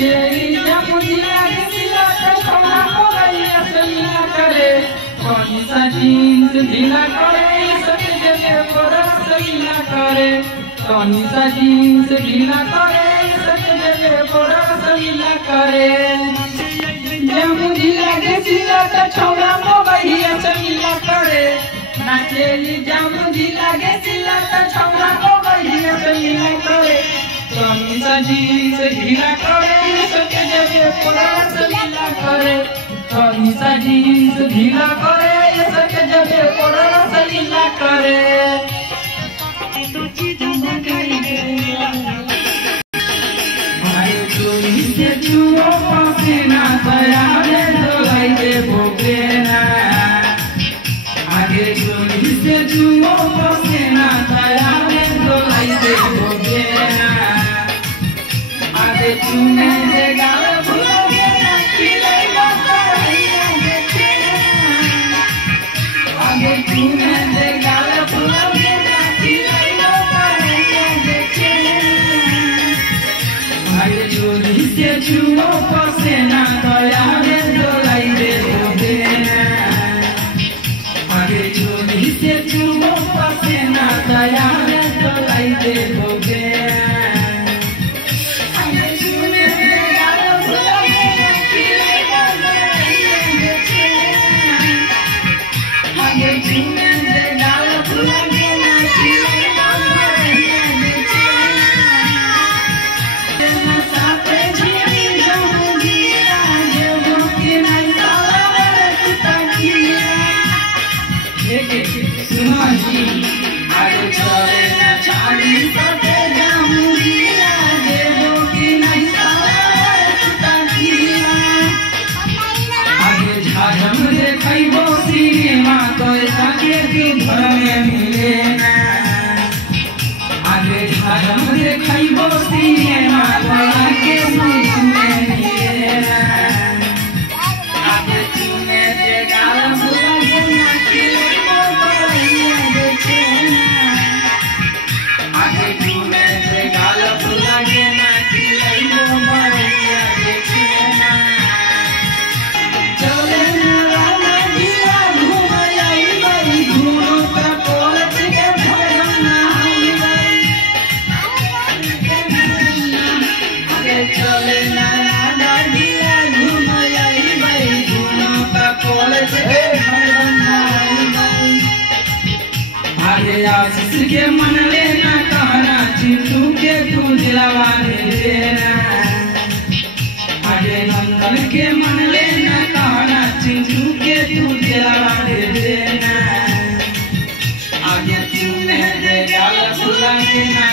नाचे जमुनिया ढीला तो छोड़ा हो गई असलिया करे कौन सा जीन्स ढीला करे सब जगह पूरा असलिया करे कौन सा जीन्स ढीला करे सब जगह पूरा असलिया करे जमुनिया ढीला तो छोड़ा हो गई असलिया करे नाचे जमुनिया ढीला तो छोड़ा हो गई असलिया करे कौन सा जीन्स ढीला करे सब जगह पूरा असलिया करे कौन सा जीन्स ढीला करे सब जगह पूरा असलिया करे भाई चोरी से चुओ पसीना तैयारे धोलाई दे बोकेना आगे चोरी से चुओ पसीना तैयारे धोलाई दे बोकेना आगे चुने दे गाल भुलोगे ना खिले बकरिया देखेना आगे चुने दे गाल भुलोगे ना खिले बकरिया देखेना आगे चोरी से चुओ पसीना तैयारे धोलाई दे बोकेना आगे चोरी से चुओ पसीना तैयारे धोलाई दे बोकेना आशीष के मन लेना कहना चिंटू के तू दिलवा देना आगे नंदन के मन लेना कहना चिंटू के तू दिलवा देना आगे तू दे गाल भुला देना